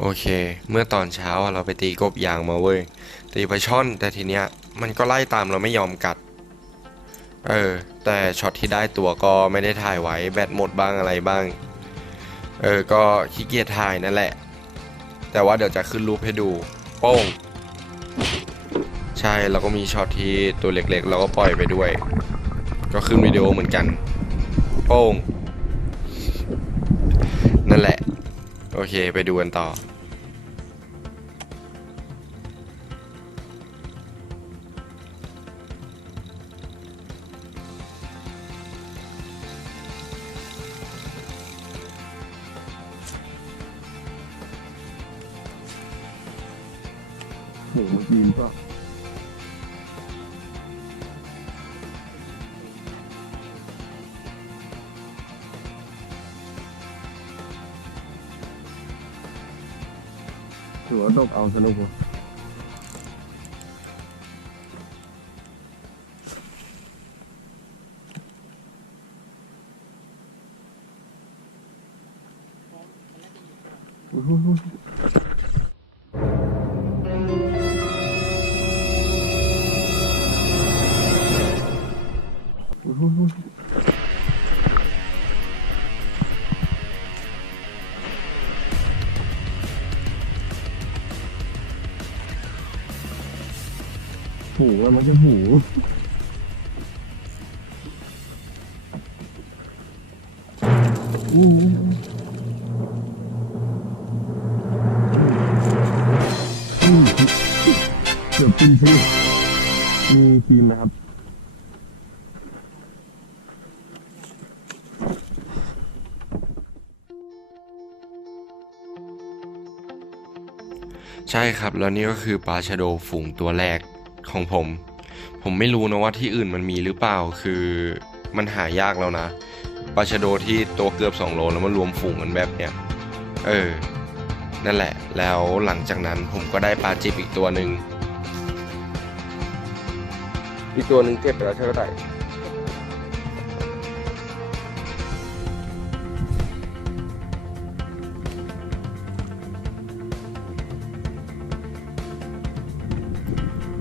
โอเค เมื่อตอนเช้าเราไปตีกบยางมาเว้ย ตีปลาช่อน แต่ทีเนี้ยมันก็ไล่ตามเราไม่ยอมกัด เออ แต่ช็อตที่ได้ตัวก็ไม่ได้ถ่ายไว้ แบตหมดบ้างอะไรบ้าง เออ ก็ขี้เกียจถ่ายนั่นแหละ แต่ว่าเดี๋ยวจะขึ้นรูปให้ดูโป้ง ใช่ แล้วก็มีช็อตที่ตัวเล็กๆ เราก็ปล่อยไปด้วย ก็ขึ้นวิดีโอเหมือนกัน โป้ง โอเค ไปดูกันต่อ โหยีนป่ะ ถือว่ หูอะมันจะหูอู้อู้เกือบเป็นที่มีครีมนะครับใช่ครับ แล้วนี่ก็คือปลาชะโดฝูงตัวแรก ของผม ผมไม่รู้นะว่าที่อื่นมันมีหรือเปล่าคือมันหายากแล้วนะปลาชะโดที่ตัวเกือบ 2 โลแล้วมารวมฝูงกันแบบเนี้ยเออ นั่นแหละ แล้วหลังจากนั้นผมก็ได้ปลาจิบอีกตัวหนึ่งอีกตัวหนึ่งเทียบไปแล้วใช่ไหม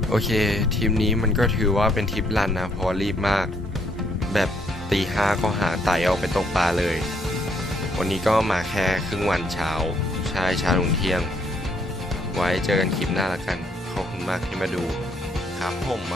โอเค ทีมนี้มันก็ถือว่าเป็นทริปลันนะเพราะรีบมาก แบบตีห้าก็หาไต่ออกไปตกปลาเลย วันนี้ก็มาแค่ครึ่งวันเช้าใช่เช้าถึงเที่ยง ไว้เจอกันคลิปหน้าละกัน ขอบคุณมากที่มาดูครับผม